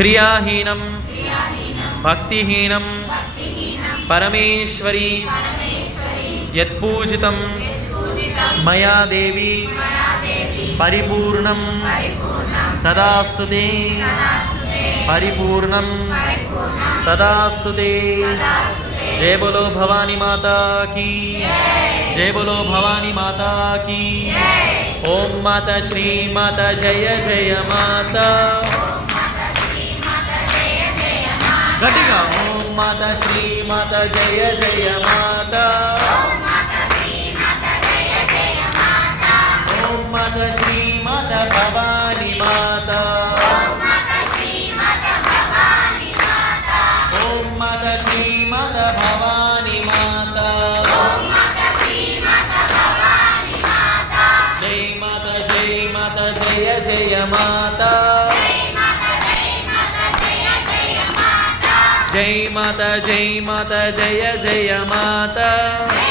క్రియాహీనం భక్తిహీనం పరమేశ్వరి యత్పూజితం మయా దేవి పరిపూర్ణం తదాస్తుతే పరిపూర్ణం తదాస్తుతే. జయ బోలో భవానీ మాతా కీ, జయ బోలో భవానీ మాతా కీ. ఓం మాతా శ్రీ మాతా జయ జయ మాతా. గట్టిగా ఓం మాతా శ్రీ మాతా జయ జయ మాతా. ఓం మాతా శ్రీ మాతా భవానీ మాతా. ఓం మాతా శ్రీ మాతా భవానీ మాతా. జై మాతా జయ జయ మాతా. జై మాతా జయ జయ మాతా.